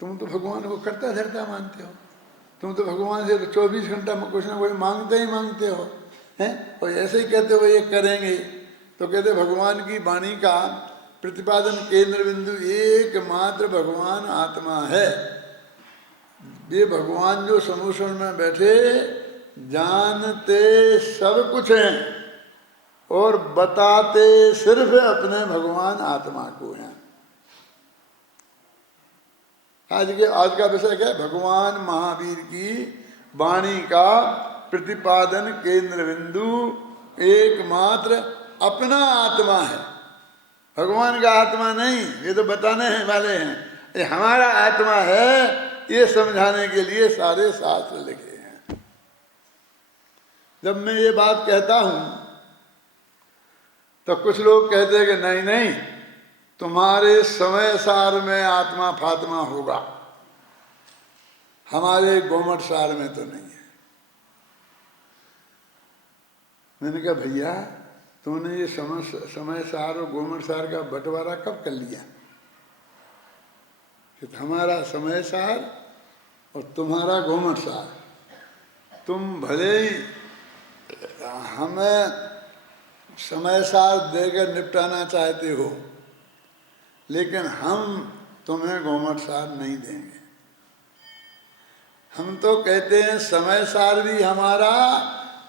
तुम तो भगवान को करता धरता मानते हो, तुम तो भगवान से तो 24 घंटा कुछ ना कुछ मांगते ही मांगते हो, हैं? और ऐसे ही कहते हो ये करेंगे। तो कहते भगवान की वाणी का प्रतिपादन केंद्र बिंदु एकमात्र भगवान आत्मा है। ये भगवान जो समुद्र में बैठे जानते सब कुछ हैं और बताते सिर्फ अपने भगवान आत्मा को हैं। आज का विषय क्या है? भगवान महावीर की वाणी का प्रतिपादन केंद्र बिंदु एकमात्र अपना आत्मा है, भगवान का आत्मा नहीं। ये तो बताने हैं वाले हैं, ये हमारा आत्मा है, ये समझाने के लिए सारे शास्त्र लिखे हैं। जब मैं ये बात कहता हूं तो कुछ लोग कहते हैं कि नहीं नहीं, तुम्हारे समय सार में आत्मा फात्मा होगा, हमारे गोमट सार में तो नहीं है। मैंने कहा भैया तुमने ये समय सार और गोमट सार का बंटवारा कब कर लिया कि हमारा समय सार और तुम्हारा गोमट सार? तुम भले ही हमें समय सार देकर निपटाना चाहते हो, लेकिन हम तुम्हें गोमट सार नहीं देंगे। हम तो कहते हैं समय सार भी हमारा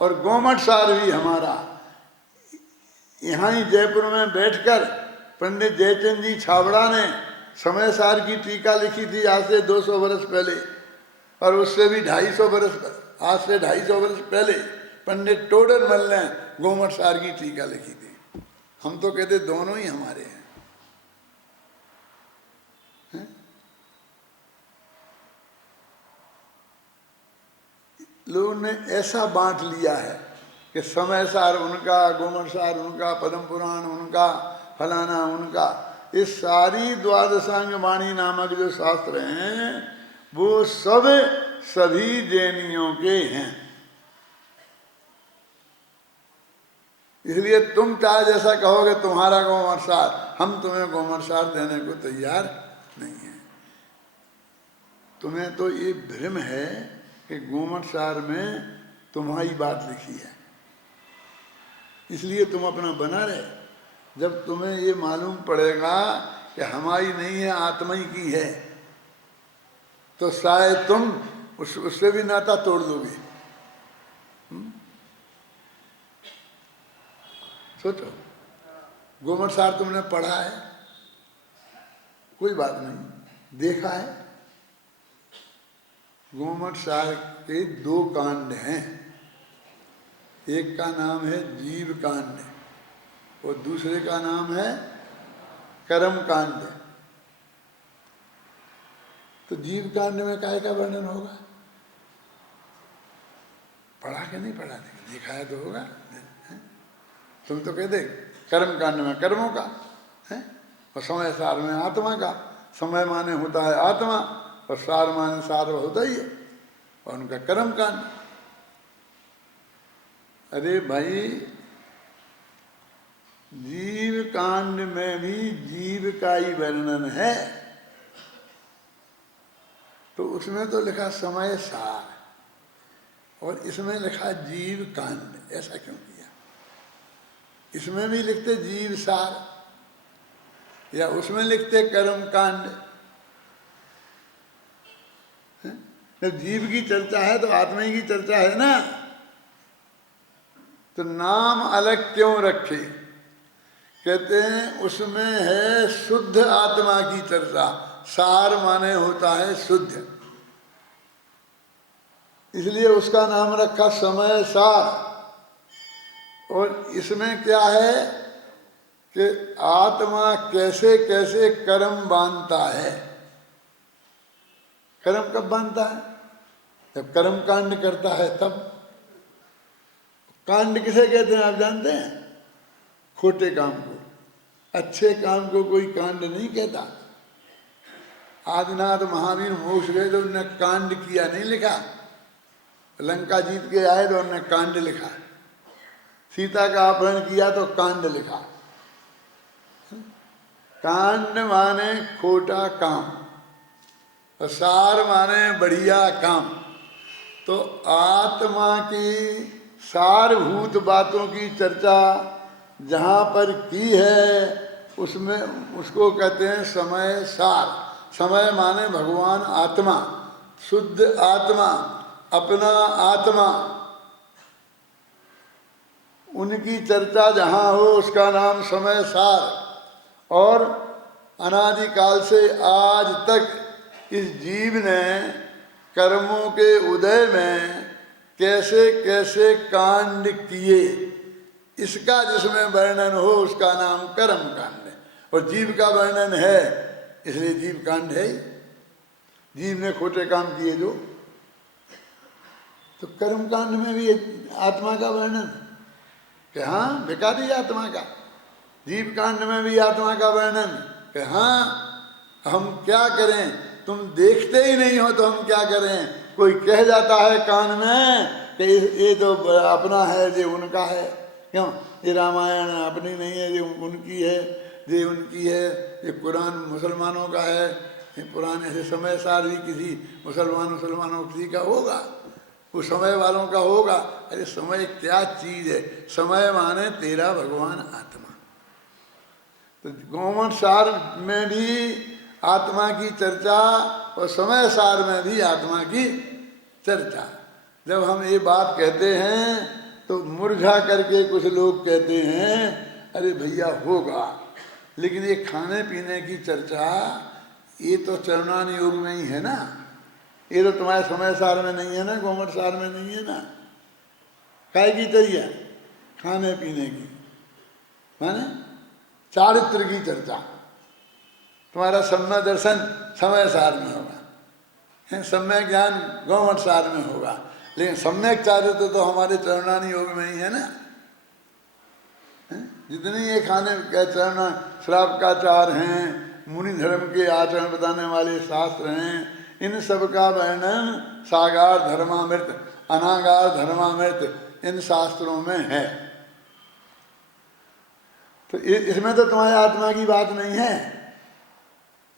और गोमट सार भी हमारा। यहाँ ही जयपुर में बैठकर पंडित जयचंद जी छाबड़ा ने समय सार की टीका लिखी थी आज से 200 वर्ष पहले, और उससे भी 250 वर्ष, आज से 250 वर्ष पहले पंडित टोडरमल ने गोमट सार की टीका लिखी थी। हम तो कहते दोनों ही हमारे हैं। लोगों ने ऐसा बांट लिया है कि समय सार उनका, गोमट सार उनका, पद्म पुराण उनका, फलाना उनका। इस सारी द्वादशांग वाणी नामक जो शास्त्र हैं वो सब सभी जैनियों के हैं। इसलिए तुम चाहे जैसा कहोगे तुम्हारा गोमट सार, हम तुम्हें गोमट सार देने को तैयार नहीं है। तुम्हें तो ये भ्रम है कि गोमट सार में तुम्हारी बात लिखी है, इसलिए तुम अपना बना रहे। जब तुम्हें ये मालूम पड़ेगा कि हमारी नहीं है, आत्मा ही की है, तो शायद तुम उससे भी नाता तोड़ दोगे। सोचो, गोमट सार तुमने पढ़ा है, कोई बात नहीं, देखा है। गोमट सार के 2 कांड हैं, एक का नाम है जीव कांड और दूसरे का नाम है कर्म कांड। तो जीव कांड में काय का वर्णन होगा? पढ़ा के नहीं पढ़ा, देखा है तो होगा। तुम तो कहते कर्म कांड में कर्मों का है, और समय सार में आत्मा का। समय माने होता है आत्मा और सार माने सार होता ही है, और उनका कर्म कांड। अरे भाई, जीव कांड में भी जीव का ही वर्णन है, तो उसमें तो लिखा समय सार और इसमें लिखा जीव कांड। ऐसा क्यों किया? इसमें भी लिखते जीव सार या उसमें लिखते कर्म कांड। जब जीव की चर्चा है तो आत्मा की चर्चा है ना, तो नाम अलग क्यों रखे? कहते हैं उसमें है शुद्ध आत्मा की चर्चा। सार माने होता है शुद्ध, इसलिए उसका नाम रखा समय सार। और इसमें क्या है कि आत्मा कैसे कैसे कर्म बांधता है। कर्म कब बांधता है? जब कर्म कांड करता है तब। कांड किसे कहते हैं आप जानते हैं? खोटे काम को। अच्छे काम को कोई कांड नहीं कहता। आदिनाथ महावीर मोक्ष गए तो उन्होंने कांड किया नहीं लिखा। लंका जीत के आए तो उन्होंने कांड लिखा। सीता का अपहरण किया तो कांड लिखा। कांड माने खोटा काम। और सार माने बढ़िया काम। तो आत्मा की सारभूत बातों की चर्चा जहाँ पर की है उसमें उसको कहते हैं समय सार। समय माने भगवान आत्मा, शुद्ध आत्मा, अपना आत्मा, उनकी चर्चा जहाँ हो उसका नाम समय सार। और अनादिकाल से आज तक इस जीव ने कर्मों के उदय में कैसे कैसे कांड किए, इसका जिसमें वर्णन हो उसका नाम कर्म कांड है। और जीव का वर्णन है इसलिए जीव कांड है। जीव ने खोटे काम किए जो, तो कर्म कांड में भी आत्मा का वर्णन कि हाँ बेकारी आत्मा का। जीव कांड में भी आत्मा का वर्णन कि हाँ हम क्या करें, तुम देखते ही नहीं हो तो हम क्या करें। कोई कह जाता है कान में कि ये तो अपना है, ये उनका है। क्यों? ये रामायण अपनी नहीं है, ये उनकी है, ये उनकी है। ये कुरान मुसलमानों का है, ये पुराने से समय सार भी किसी मुसलमानों किसी का होगा, वो समय वालों का होगा। अरे समय क्या चीज़ है? समय माने तेरा भगवान आत्मा। तो गोमठ सार में भी आत्मा की चर्चा और समय सार में भी आत्मा की चर्चा। जब हम ये बात कहते हैं तो मुरझा करके कुछ लोग कहते हैं अरे भैया होगा, लेकिन ये खाने पीने की चर्चा ये तो चरणान योग में ही है ना। ये तो तुम्हारे समय सार में नहीं है ना, गोमठ सार में नहीं है ना। काय की चाहिए? खाने पीने की माने चारित्र की चर्चा। तुम्हारा सम्यक दर्शन समय सार में होगा, सम्यक ज्ञान गोमठ सार में होगा, लेकिन सम्यक चारित्र तो हमारे चरणानी योग में ही है ना। जितनी ये खाने का चरण श्राप का चार हैं, मुनि धर्म के आचरण बताने वाले शास्त्र हैं, इन सब का वर्णन सागार धर्मामृत, अनागार धर्मामृत इन शास्त्रों में है। तो इसमें तो तुम्हारे आत्मा की बात नहीं है।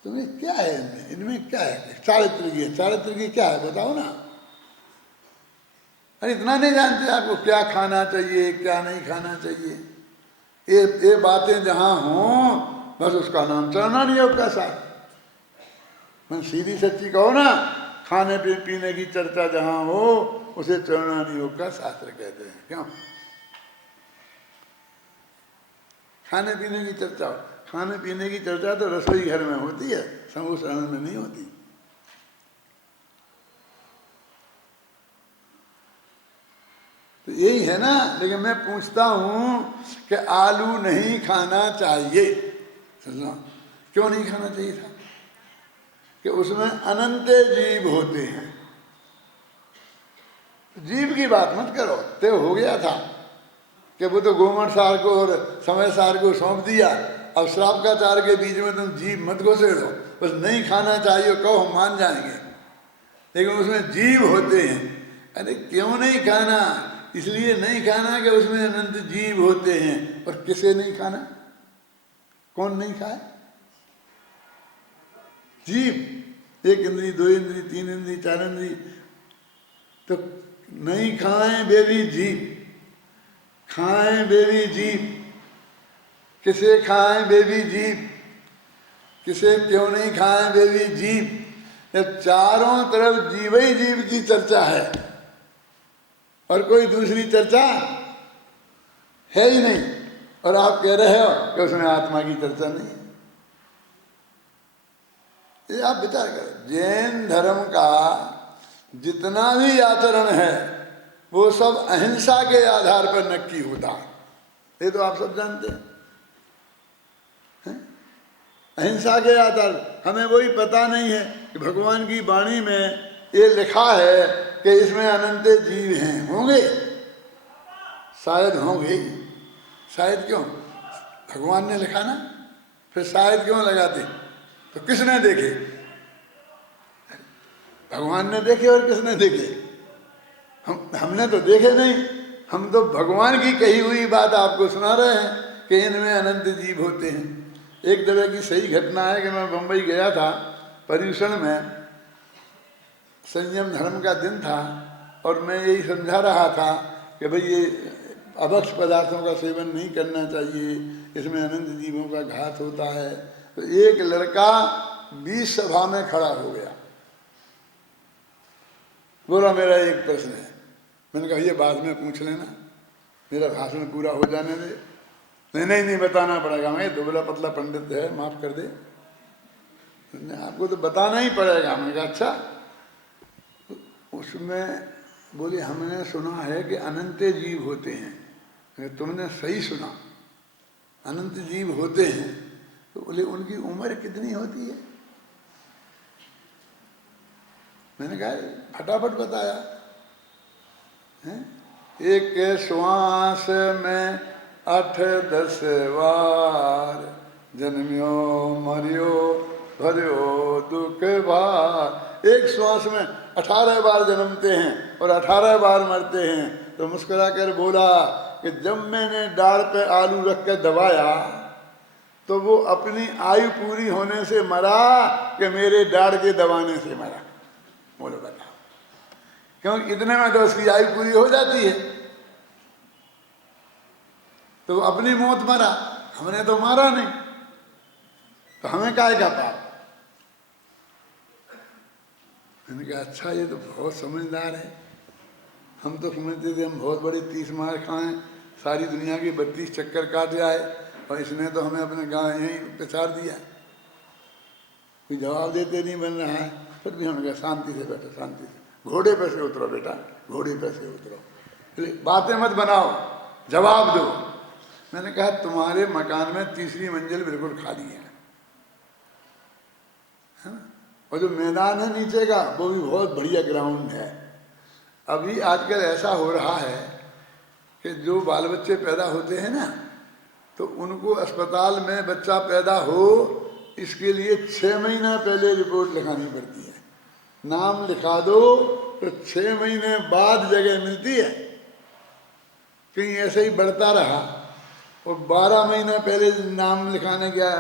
तुम्हें क्या है इनमें? इनमें क्या है? चारित्र की है। चारित्र की क्या है बताओ ना। अरे इतना नहीं जानते आपको क्या खाना चाहिए क्या नहीं खाना चाहिए। ये बातें जहाँ हों बस उसका नाम चरणानी योग का साथ। मैं सीधी सच्ची कहो ना, खाने पीने की चर्चा जहाँ हो उसे चरणानी योग का शास्त्र कहते हैं। क्यों? खाने पीने की चर्चा, खाने पीने की चर्चा तो रसोई घर में होती है, समूह शरण में नहीं होती। तो यही है ना। लेकिन मैं पूछता हूँ कि आलू नहीं खाना चाहिए, समझो क्यों नहीं खाना चाहिए था? कि उसमें अनंत जीव होते हैं। जीव की बात मत करो, तय हो गया था कि वो तो गोमठ सार को और समय सार को सौंप दिया। अब श्राप का चार के बीच में तुम जीव मत घुसेड़ो, बस नहीं खाना चाहिए कहो हम मान जाएंगे, लेकिन उसमें जीव होते हैं। अरे क्यों नहीं खाना? इसलिए नहीं खाना कि उसमें अनंत जीव होते हैं। और किसे नहीं खाना? कौन नहीं खाए? जीव। एक इंद्री, दो इंद्री, तीन इंद्री, चार इंद्री तो नहीं खाएं वे भी जीव, खाएं वे भी जीव। किसे खाएं वे भी जीव, किसे क्यों नहीं खाएं वे भी जीव। जब चारों तरफ जीव ही जीव की चर्चा है और कोई दूसरी चर्चा है ही नहीं, और आप कह रहे हो कि उसमें आत्मा की चर्चा नहीं है। ये आप विचार करें। जैन धर्म का जितना भी आचरण है वो सब अहिंसा के आधार पर नक्की होता है। ये तो आप सब जानते हैं। अहिंसा के आधार। हमें वही पता नहीं है कि भगवान की वाणी में ये लिखा है कि इसमें अनंत जीव हैं। होंगे, शायद होंगे, शायद। क्यों? भगवान ने लिखा ना, फिर शायद क्यों लगाते? तो किसने देखे? भगवान ने देखे और किसने देखे? हमने तो देखे नहीं। हम तो भगवान की कही हुई बात आपको सुना रहे हैं कि इनमें अनंत जीव होते हैं। एक तरह की सही घटना है कि मैं बम्बई गया था पर्यूषण में, संयम धर्म का दिन था और मैं यही समझा रहा था कि भाई ये अभक्ष पदार्थों का सेवन नहीं करना चाहिए, इसमें अनंत जीवों का घात होता है। तो एक लड़का 20 सभा में खड़ा हो गया, बोला मेरा एक प्रश्न है। मैंने कहा ये बाद में पूछ लेना, मेरा भाषण पूरा हो जाने दे। नहीं नहीं बताना पड़ेगा, मैं दुबला पतला पंडित है, माफ कर दे, आपको तो बताना ही पड़ेगा। मैंने कहा अच्छा। उसमें बोले हमने सुना है कि अनंत जीव होते हैं। तुमने सही सुना, अनंत जीव होते हैं। तो बोले उनकी उम्र कितनी होती है? मैंने कहा फटाफट बताया है? एक श्वास में 8-10 बार जन्म्यो मरियो भरियो दुख भार। एक श्वास में 18 बार जन्मते हैं और 18 बार मरते हैं। तो मुस्कुरा कर बोला कि जब मैंने डाल पे आलू रख कर दबाया तो वो अपनी आयु पूरी होने से मरा कि मेरे डाल के दबाने से मरा? बोलो बताओ, क्योंकि इतने में तो उसकी आयु पूरी हो जाती है। तो वो अपनी मौत मरा, हमने तो मारा नहीं, तो हमें काहे का पाप? मैंने कहा अच्छा ये तो बहुत समझदार है। हम तो समझते थे हम बहुत बड़ी 30 मार खाएं, सारी दुनिया की 32 चक्कर काट जाए, और इसने तो हमें अपने गाँव यहीं प्रचार दिया। कोई जवाब देते नहीं बन रहा है। फिर भी हमने कहा शांति से बैठो, शांति से, घोड़े पे से उतरो बेटा, घोड़े पे से उतरो, बातें मत बनाओ, जवाब दो। मैंने कहा तुम्हारे मकान में 3री मंजिल बिल्कुल खाली है ना? और जो मैदान है नीचे का वो भी बहुत बढ़िया ग्राउंड है। अभी आजकल ऐसा हो रहा है कि जो बाल बच्चे पैदा होते हैं ना, तो उनको अस्पताल में बच्चा पैदा हो इसके लिए 6 महीना पहले रिपोर्ट लिखानी पड़ती है। नाम लिखा दो तो 6 महीने बाद जगह मिलती है। कहीं ऐसे ही बढ़ता रहा और 12 महीना पहले नाम लिखाने का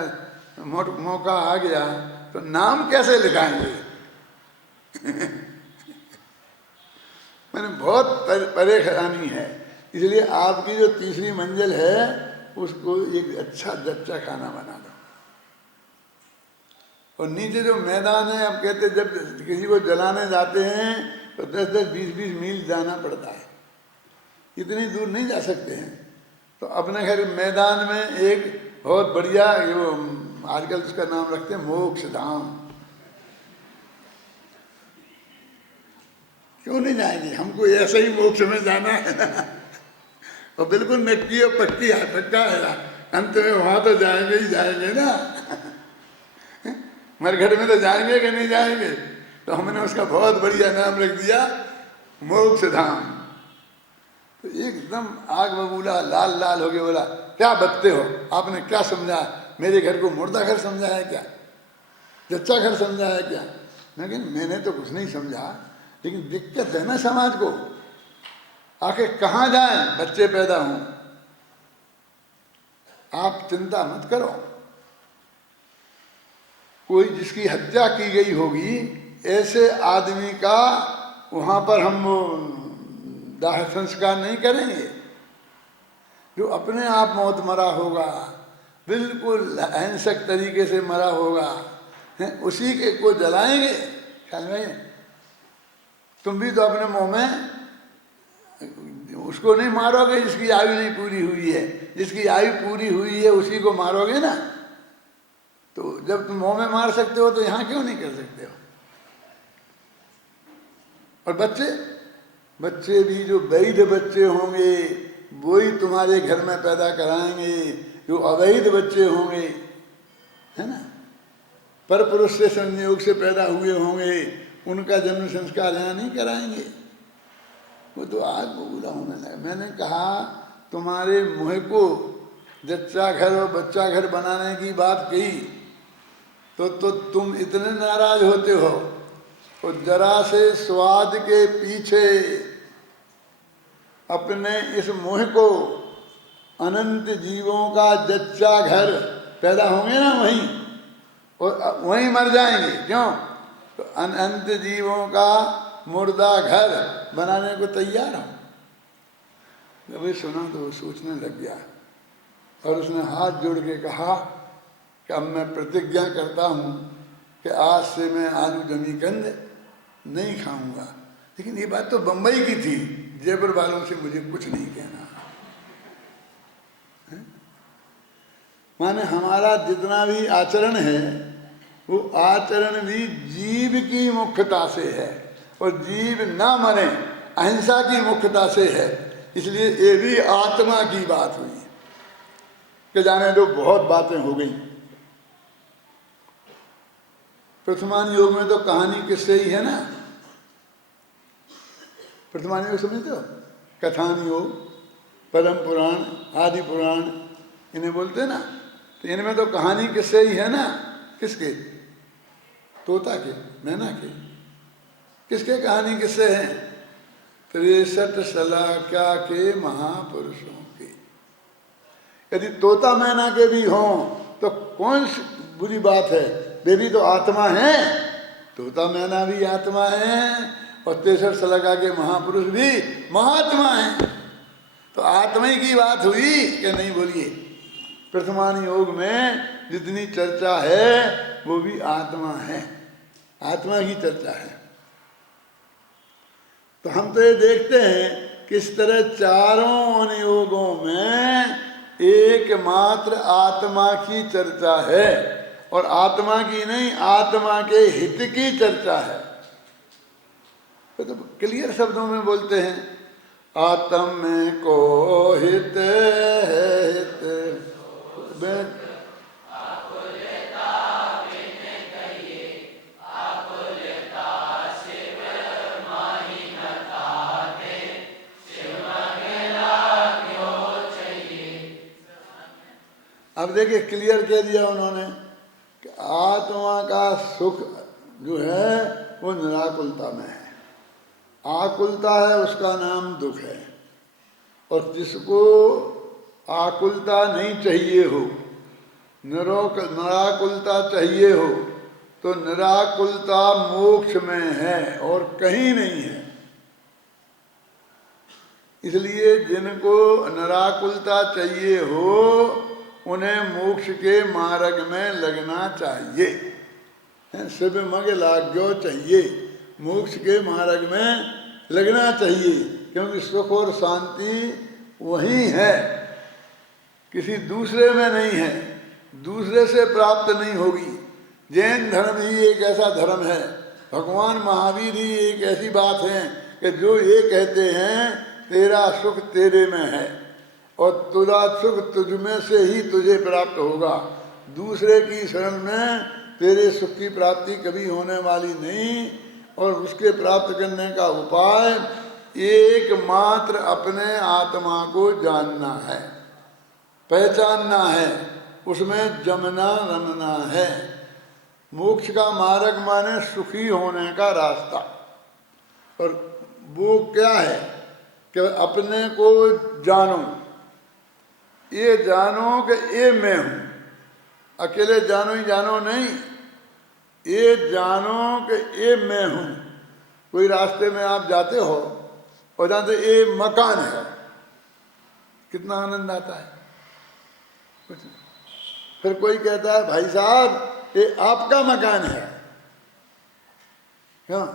मौका आ गया तो नाम कैसे लिखाएंगे? मैंने बहुत परेशानी है। इसलिए आपकी जो 3री मंजिल है उसको एक अच्छा जच्चा खाना बना दो। और नीचे जो मैदान है, आप कहते जब किसी को जलाने जाते हैं तो 10-10, 20-20 मील जाना पड़ता है, इतनी दूर नहीं जा सकते हैं। तो अपने घर मैदान में एक बहुत बढ़िया वो आजकल उसका नाम रखते हैं मोक्ष धाम। क्यों नहीं जाएंगे? हमको ऐसे ही मोक्ष में जाना है ना, और बिल्कुल नक्की और पक्की है, पक्का है, अंत में वहां तो जाएंगे ही जाएंगे ना। मरघट में तो जाएंगे कि नहीं जाएंगे? तो हमने उसका बहुत बढ़िया नाम रख दिया मोक्ष धाम। तो एकदम आग बबूला लाल लाल हो गया, बोला क्या बकते हो, आपने क्या समझा? मेरे घर को मुर्दा घर समझा है क्या, जच्चा घर समझा है क्या? लेकिन मैंने तो कुछ नहीं समझा, लेकिन दिक्कत है ना समाज को, आखिर कहाँ जाएं बच्चे पैदा हों। आप चिंता मत करो, कोई जिसकी हत्या की गई होगी ऐसे आदमी का वहां पर हम दाह संस्कार नहीं करेंगे। जो अपने आप मौत मरा होगा, बिल्कुल अहिंसक तरीके से मरा होगा, उसी के को जलाएंगे। ख्याल में तुम भी तो अपने मुंह में उसको नहीं मारोगे जिसकी आयु नहीं पूरी हुई है। जिसकी आयु पूरी हुई है उसी को मारोगे ना। तो जब तुम मुंह में मार सकते हो तो यहाँ क्यों नहीं कर सकते हो? और बच्चे भी जो वैध बच्चे होंगे वही तुम्हारे घर में पैदा कराएंगे। जो अवैध बच्चे होंगे, है ना, पर पुरुष से संयोग से पैदा हुए होंगे, उनका जन्म संस्कार यहाँ नहीं कराएंगे। वो तो आग बबूला होने लगा। मैंने कहा तुम्हारे मुँह को जच्चा घर और बच्चा घर बनाने की बात कही तो तुम इतने नाराज होते हो। तो जरा से स्वाद के पीछे अपने इस मुँह को अनंत जीवों का जच्चा घर पैदा होंगे ना वहीं, और वहीं मर जाएंगे। क्यों? तो अनंत जीवों का मुर्दा घर बनाने को तैयार हूं। जब ये सुना तो वो सोचने लग गया और उसने हाथ जोड़ के कहा कि अब मैं प्रतिज्ञा करता हूं कि आज से मैं आलू जमीकंद नहीं खाऊंगा। लेकिन ये बात तो बंबई की थी, जयपुर वालों से मुझे कुछ नहीं कहना। माने हमारा जितना भी आचरण है वो आचरण भी जीव की मुख्यता से है और जीव ना मरे अहिंसा की मुख्यता से है। इसलिए ये भी आत्मा की बात हुई कि जाने दो, बहुत बातें हो गई। प्रथमान योग में तो कहानी किससे ही है ना। प्रथमान योग समझते हो, कथान योग, परम पुराण, आदि पुराण इन्हें बोलते हैं ना। तो इनमें तो कहानी किससे ही है ना। किसके? तोता के, मैना के। किसके कहानी किससे है? 63 सलाका के महापुरुषों के। यदि तोता मैना के भी हों तो कौन सी बुरी बात है, वे भी तो आत्मा है। तोता मैना भी आत्मा है और 63 सलाका के महापुरुष भी महात्मा है। तो आत्मा ही की बात हुई कि नहीं? बोलिए। प्रथमान योग में जितनी चर्चा है वो भी आत्मा है, आत्मा की चर्चा है। तो हम तो ये देखते हैं किस तरह चारों अनुयोगों में एकमात्र आत्मा की चर्चा है और आत्मा की नहीं, आत्मा के हित की चर्चा है। तो क्लियर शब्दों में बोलते हैं, आत्म में को हित है, हित अब देखिए क्लियर कह दिया उन्होंने कि आत्मा का सुख जो है वो निराकुलता में है। आकुलता है उसका नाम दुख है। और जिसको आकुलता नहीं चाहिए हो, निराकुलता चाहिए हो, तो निराकुलता मोक्ष में है और कहीं नहीं है। इसलिए जिनको निराकुलता चाहिए हो उन्हें मोक्ष के मार्ग में लगना चाहिए। शिव मग लाग्यो चाहिए, मोक्ष के मार्ग में लगना चाहिए, क्योंकि सुख और शांति वही है, किसी दूसरे में नहीं है, दूसरे से प्राप्त नहीं होगी। जैन धर्म ही एक ऐसा धर्म है, भगवान महावीर ही एक ऐसी बात है कि जो ये कहते हैं तेरा सुख तेरे में है और तुझा सुख तुझ में से ही तुझे प्राप्त होगा। दूसरे की शरण में तेरे सुख की प्राप्ति कभी होने वाली नहीं। और उसके प्राप्त करने का उपाय एकमात्र अपने आत्मा को जानना है, पहचानना है, उसमें जमना रमना है। मोक्ष का मार्ग माने सुखी होने का रास्ता। और वो क्या है कि अपने को जानो, ये जानो कि ये मैं हूं। अकेले जानो ही जानो नहीं, ये जानो कि ये मैं हूं। कोई रास्ते में आप जाते हो और जानते ये मकान है, कितना आनंद आता है। कुछ फिर कोई कहता है भाई साहब ये आपका मकान है, क्यों?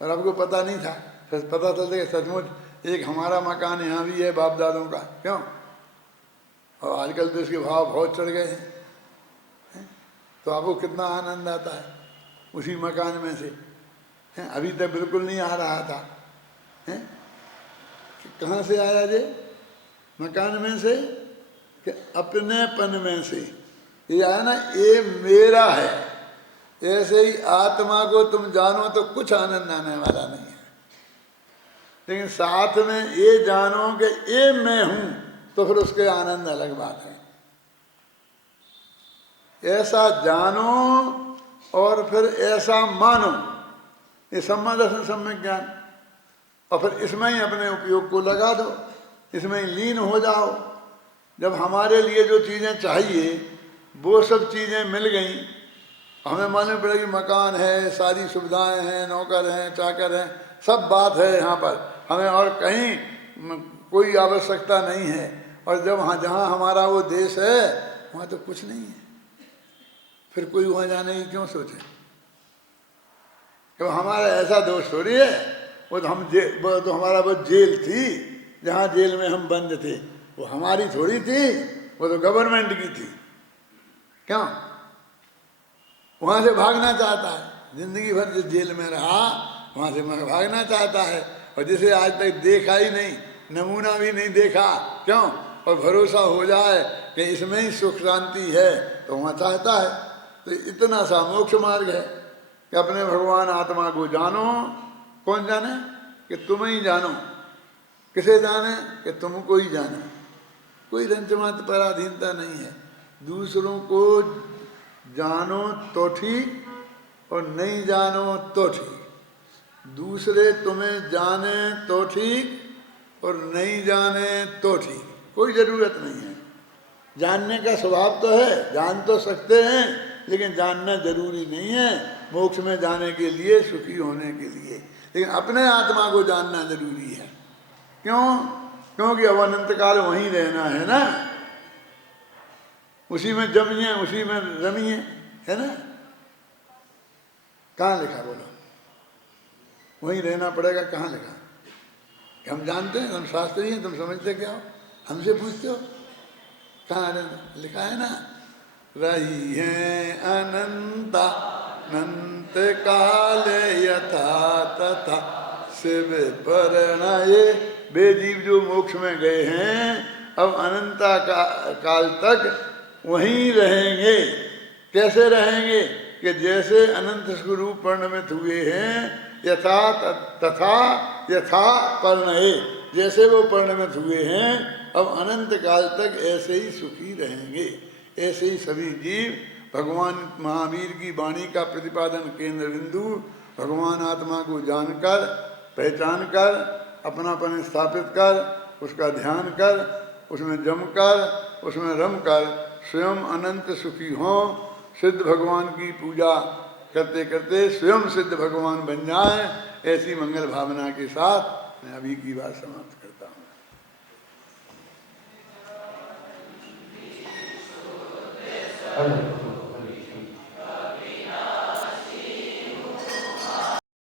और आपको पता नहीं था, फिर पता चलता है सचमुच एक हमारा मकान यहाँ भी है बाप दादों का, क्यों? और आजकल तो इसके भाव बहुत चढ़ गए हैं। तो आपको कितना आनंद आता है उसी मकान में से। अभी तक बिल्कुल नहीं आ रहा था। कहाँ से आया जे? मकान में से कि अपनेपन में से। ये आया ना, ये मेरा है। ऐसे ही आत्मा को तुम जानो तो कुछ आनंद आने वाला नहीं है, लेकिन साथ में ये जानो कि ये मैं हूं तो फिर उसके आनंद अलग बात है। ऐसा जानो और फिर ऐसा मानो, ये सम्मा दर्शन सम्यक ज्ञान। और फिर इसमें ही अपने उपयोग को लगा दो, इसमें ही लीन हो जाओ। जब हमारे लिए जो चीज़ें चाहिए वो सब चीज़ें मिल गई, हमें मालूम पड़ेगा कि मकान है, सारी सुविधाएं हैं, नौकर हैं, चाकर हैं, सब बात है यहाँ पर, हमें और कहीं कोई आवश्यकता नहीं है। और जब जहाँ हमारा वो देश है वहाँ तो कुछ नहीं है, फिर कोई वहाँ जाने की क्यों सोचे? क्यों? हमारा ऐसा दोष थोड़ी है, वो तो हमारा वो जेल थी, जहाँ जेल में हम बंद थे, वो हमारी थोड़ी थी, वो तो गवर्नमेंट की थी। क्यों? वहाँ से भागना चाहता है, जिंदगी भर जिस जेल में रहा वहाँ से भागना चाहता है, और जिसे आज तक देखा ही नहीं, नमूना भी नहीं देखा, क्यों? और भरोसा हो जाए कि इसमें ही सुख शांति है, तो वहाँ चाहता है। तो इतना सा मोक्ष मार्ग है कि अपने भगवान आत्मा को जानो। कौन जाने? कि तुम ही जानो। किसे जाने? कि तुमको ही जाने। कोई रंचमात्र पराधीनता नहीं है। दूसरों को जानो तो ठीक और नहीं जानो तो ठीक, दूसरे तुम्हें जाने तो ठीक और नहीं जाने तो ठीक, कोई ज़रूरत नहीं है। जानने का स्वभाव तो है, जान तो सकते हैं, लेकिन जानना जरूरी नहीं है मोक्ष में जाने के लिए, सुखी होने के लिए। लेकिन अपने आत्मा को जानना जरूरी है। क्यों? क्योंकि अब अनंत काल वहीं रहना है ना, उसी में जमिए, उसी में रमिए, है ना? कहाँ लिखा बोलो? वहीं रहना पड़ेगा। कहाँ लिखा? हम जानते हैं, हम शास्त्री हैं, तुम समझते क्या हो? हमसे पूछते हो कहाँ रहना? लिखा है ना, रही है अनंता अनंत काले यथा तथा शिव परिणये। वे जीव जो मोक्ष में गए हैं अब अनंता काल तक वहीं रहेंगे। कैसे रहेंगे? कि जैसे अनंत स्वरूप परिणमित हुए हैं, यथा तथा यथा परिणये, जैसे वो परिणमित हुए हैं अब अनंत काल तक ऐसे ही सुखी रहेंगे। ऐसे ही सभी जीव भगवान महावीर की वाणी का प्रतिपादन केंद्र बिंदु भगवान आत्मा को जानकर, पहचान कर, अपनापन स्थापित कर, उसका ध्यान कर, उसमें जमकर, उसमें रमकर स्वयं अनंत सुखी हों, सिद्ध भगवान की पूजा करते करते स्वयं सिद्ध भगवान बन जाएं। ऐसी मंगल भावना के साथ मैं अभी की बात समाप्त करता हूँ।